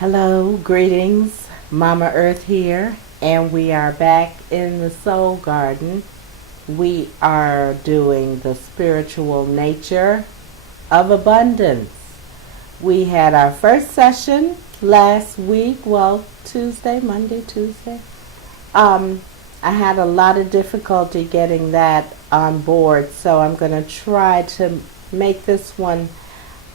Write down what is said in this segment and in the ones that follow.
Hello, greetings. Momma Earth here, and we are back in the Soul Garden. We are doing the spiritual nature of abundance. We had our first session last week, Monday, Tuesday. I had a lot of difficulty getting that on board, so I'm going to try to make this one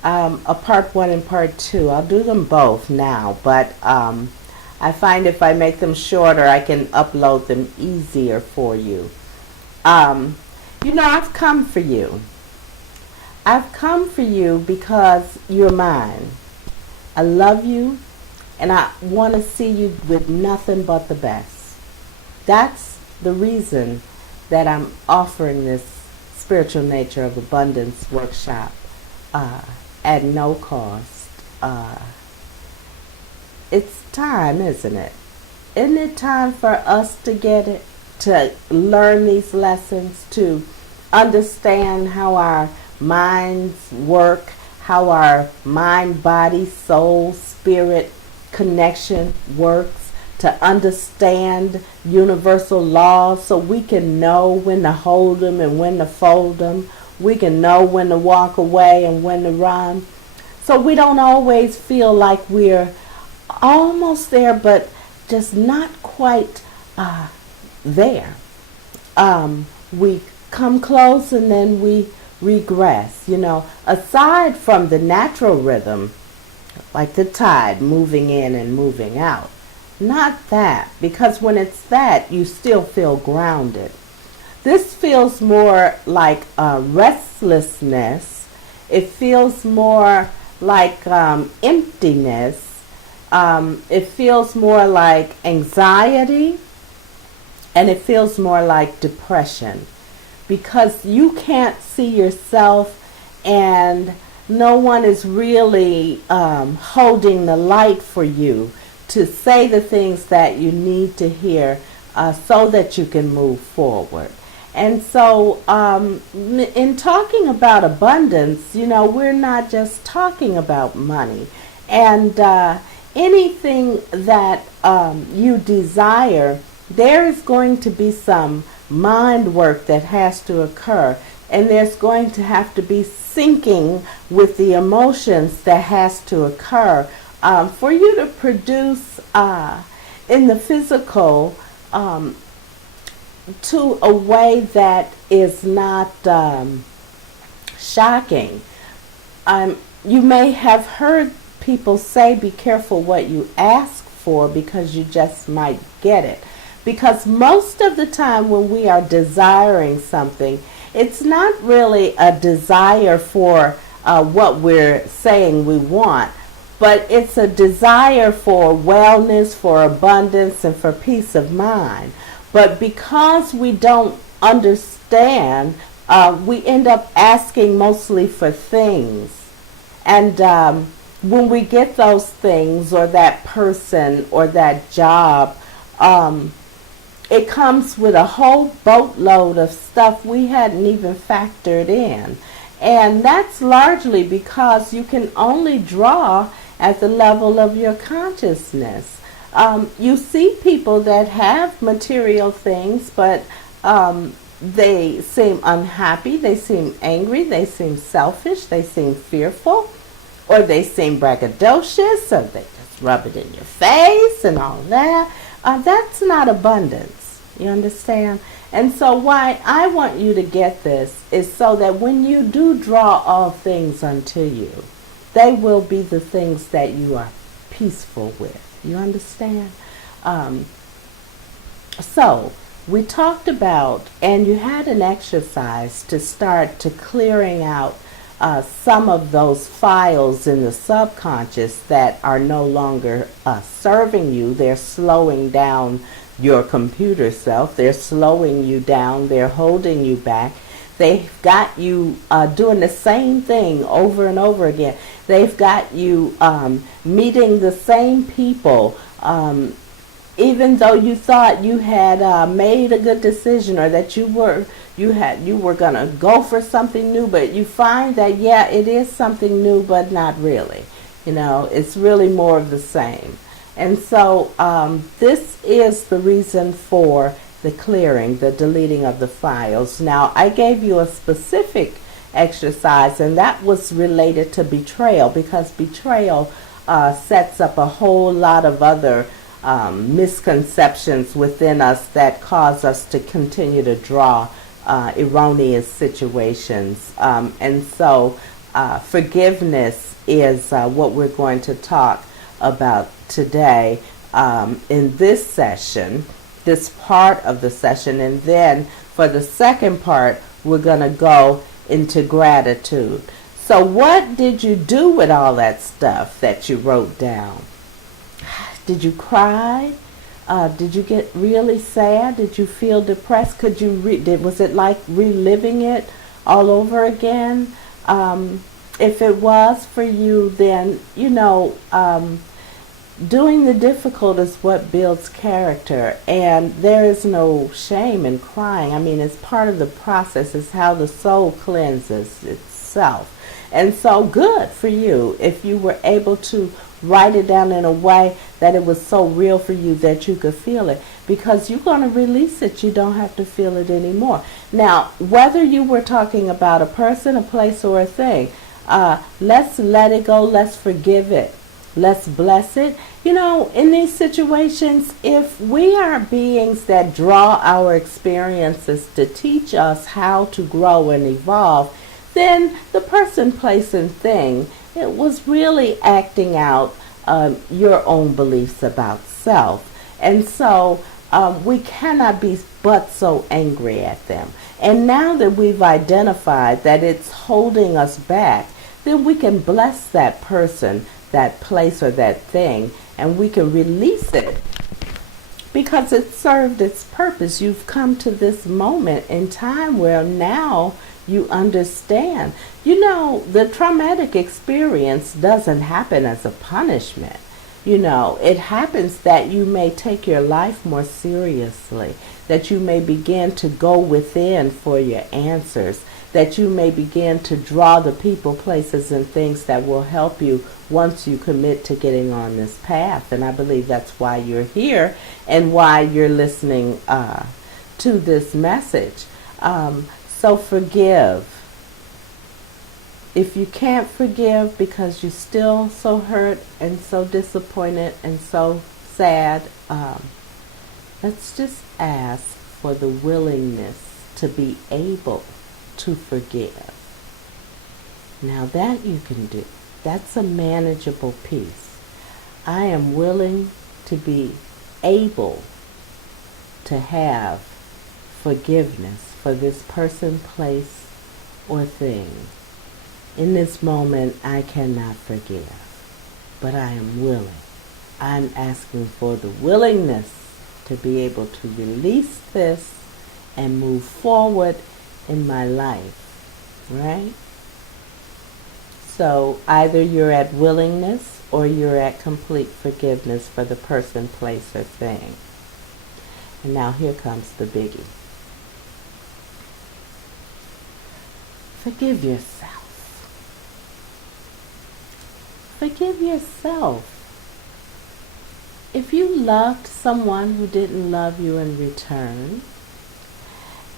a part one and part two. I'll do them both now, but I find if I make them shorter, I can upload them easier for you. I've come for you. I've come for you because you're mine. I love you, and I want to see you with nothing but the best. That's the reason that I'm offering this spiritual nature of abundance workshop at no cost. It's time, isn't it? Isn't it time for us to get it, to learn these lessons, to understand how our minds work, how our mind, body, soul, spirit connection works, to understand universal laws so we can know when to hold them and when to fold them. We can know when to walk away and when to run. So we don't always feel like we're almost there, but just not quite there. We come close and then we regress. Aside from the natural rhythm, like the tide moving in and moving out. Not that, because when it's that, you still feel grounded. This feels more like restlessness. It feels more like emptiness. It feels more like anxiety. And it feels more like depression. Because you can't see yourself, and no one is really holding the light for you to say the things that you need to hear so that you can move forward. And so in talking about abundance, we're not just talking about money. And anything that you desire, there is going to be some mind work that has to occur. And there's going to have to be syncing with the emotions that has to occur for you to produce in the physical to a way that is not shocking. You may have heard people say, be careful what you ask for because you just might get it. Because most of the time when we are desiring something, it's not really a desire for what we're saying we want, but it's a desire for wellness, for abundance, and for peace of mind. But because we don't understand, we end up asking mostly for things. And when we get those things, or that person, or that job, it comes with a whole boatload of stuff we hadn't even factored in. And that's largely because you can only draw at the level of your consciousness. You see people that have material things, but they seem unhappy, they seem angry, they seem selfish, they seem fearful, or they seem braggadocious, or they just rub it in your face and all that. That's not abundance. You understand? And so why I want you to get this is so that when you do draw all things unto you, they will be the things that you are peaceful with. You understand? So we talked about, and you had an exercise to start to clearing out some of those files in the subconscious that are no longer serving you. They're slowing down your computer self. They're slowing you down. They're holding you back. They've got you doing the same thing over and over again. They've got you meeting the same people, even though you thought you had made a good decision, or that you were going to go for something new, but you find that, yeah, it is something new, but not really. It's really more of the same. And so this is the reason for the clearing, the deleting of the files. Now, I gave you a specific exercise, and that was related to betrayal, because betrayal sets up a whole lot of other misconceptions within us that cause us to continue to draw erroneous situations. And so forgiveness is what we're going to talk about today in this session, this part of the session. And then for the second part, we're going to go into gratitude. So what did you do with all that stuff that you wrote down? Did you cry? Did you get really sad? Did you feel depressed? Was it like reliving it all over again? If it was for you, then, doing the difficult is what builds character, and there is no shame in crying. I mean, it's part of the process. It's how the soul cleanses itself. And so good for you if you were able to write it down in a way that it was so real for you that you could feel it, because you're going to release it. You don't have to feel it anymore. Now, whether you were talking about a person, a place, or a thing, let's let it go. Let's forgive it. Let's bless it. In these situations, if we are beings that draw our experiences to teach us how to grow and evolve, then the person, place, and thing, it was really acting out your own beliefs about self. And so we cannot be but so angry at them. And now that we've identified that it's holding us back, then we can bless that person, that place, or that thing, and we can release it because it served its purpose. You've come to this moment in time where now you understand. The traumatic experience doesn't happen as a punishment. It happens that you may take your life more seriously, that you may begin to go within for your answers, that you may begin to draw the people, places, and things that will help you once you commit to getting on this path. And I believe that's why you're here and why you're listening to this message. So forgive. If you can't forgive because you're still so hurt and so disappointed and so sad, let's just ask for the willingness to be able to forgive. Now that you can do. That's a manageable piece. I am willing to be able to have forgiveness for this person, place, or thing. In this moment, I cannot forgive, but I am willing. I'm asking for the willingness to be able to release this and move forward in my life, right? So either you're at willingness or you're at complete forgiveness for the person, place, or thing. And now here comes the biggie. Forgive yourself. Forgive yourself. If you loved someone who didn't love you in return,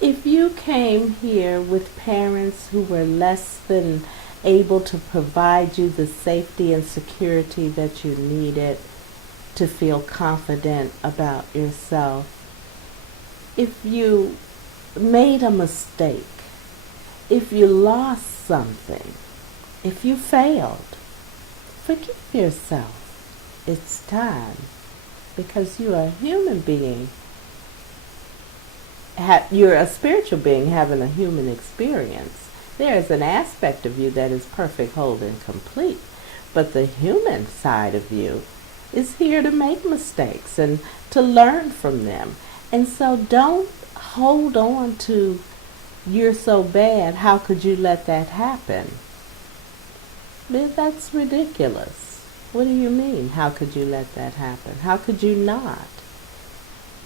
if you came here with parents who were less than able to provide you the safety and security that you needed to feel confident about yourself, if you made a mistake, if you lost something, if you failed, forgive yourself. It's time, because you're a human being. You're a spiritual being having a human experience. There is an aspect of you that is perfect, whole, and complete. But the human side of you is here to make mistakes and to learn from them. And so don't hold on to, you're so bad, how could you let that happen? That's ridiculous. What do you mean, how could you let that happen? How could you not?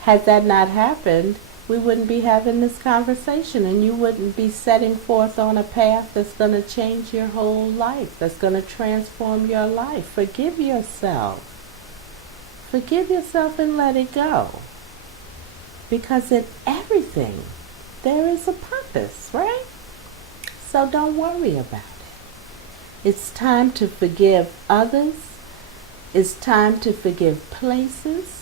Had that not happened, we wouldn't be having this conversation, and you wouldn't be setting forth on a path that's going to change your whole life, that's going to transform your life. Forgive yourself. Forgive yourself and let it go. Because in everything, there is a purpose, right? So don't worry about it. It's time to forgive others. It's time to forgive places.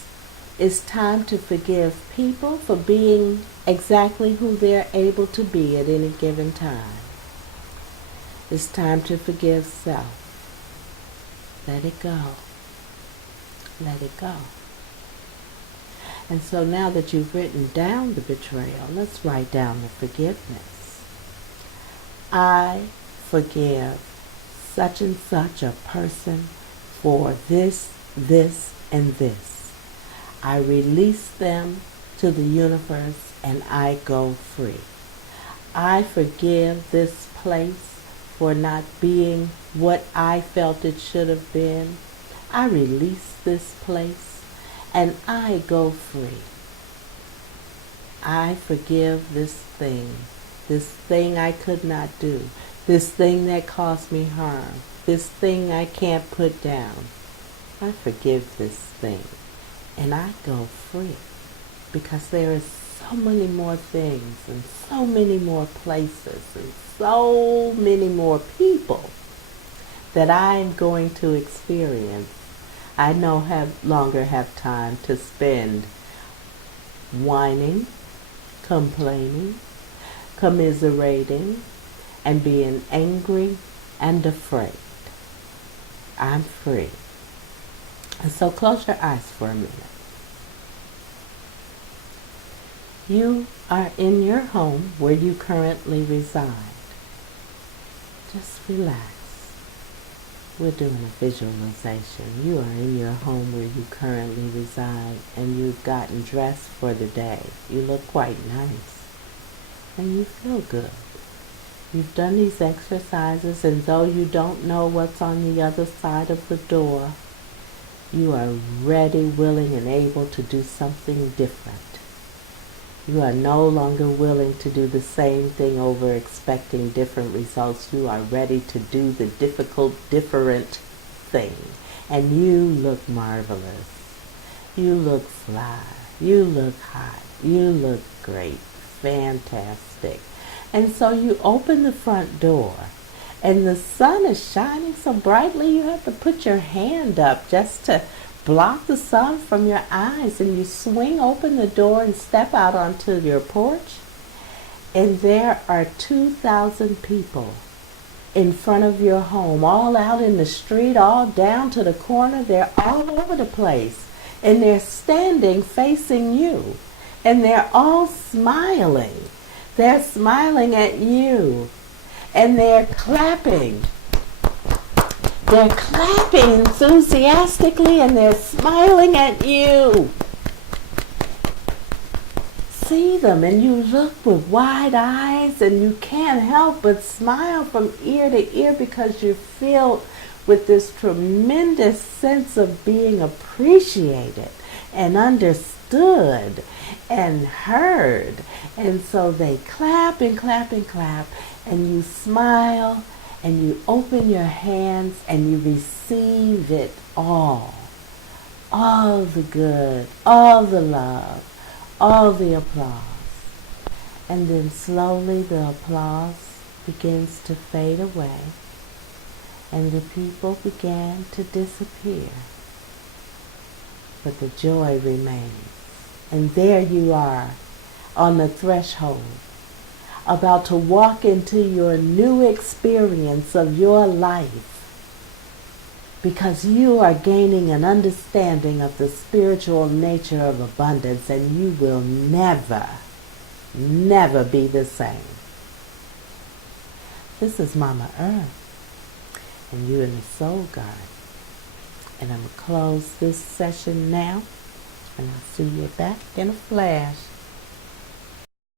It's time to forgive people for being exactly who they're able to be at any given time. It's time to forgive self. Let it go. Let it go. And so now that you've written down the betrayal, let's write down the forgiveness. I forgive such and such a person for this, and this. I release them to the universe and I go free. I forgive this place for not being what I felt it should have been. I release this place and I go free. I forgive this thing I could not do, this thing that caused me harm, this thing I can't put down. I forgive this thing. And I go free, because there is so many more things and so many more places and so many more people that I'm going to experience. I no longer have time to spend whining, complaining, commiserating, and being angry and afraid. I'm free. And so close your eyes for a minute. You are in your home where you currently reside. Just relax. We're doing a visualization. You are in your home where you currently reside, and you've gotten dressed for the day. You look quite nice, and you feel good. You've done these exercises, and though you don't know what's on the other side of the door, you are ready, willing, and able to do something different. You are no longer willing to do the same thing over, expecting different results. You are ready to do the difficult, different thing. And you look marvelous. You look fly. You look hot. You look great. Fantastic. And so you open the front door, and the sun is shining so brightly you have to put your hand up just to block the sun from your eyes, and you swing open the door and step out onto your porch, and there are 2,000 people in front of your home, all out in the street, all down to the corner. They're all over the place, and they're standing facing you, and they're all smiling. They're smiling at you, and they're clapping. They're clapping enthusiastically, and they're smiling at you. See them, and you look with wide eyes, and you can't help but smile from ear to ear, because you're filled with this tremendous sense of being appreciated and understood and heard. And so they clap and clap and clap, and you smile, and you open your hands, and you receive it all. All the good, all the love, all the applause. And then slowly the applause begins to fade away, and the people began to disappear. But the joy remains. And there you are on the threshold, about to walk into your new experience of your life, because you are gaining an understanding of the spiritual nature of abundance, and you will never, never be the same. This is Momma Earth, and you're in the Soul Garden. And I'm going to close this session now, and I'll see you back in a flash.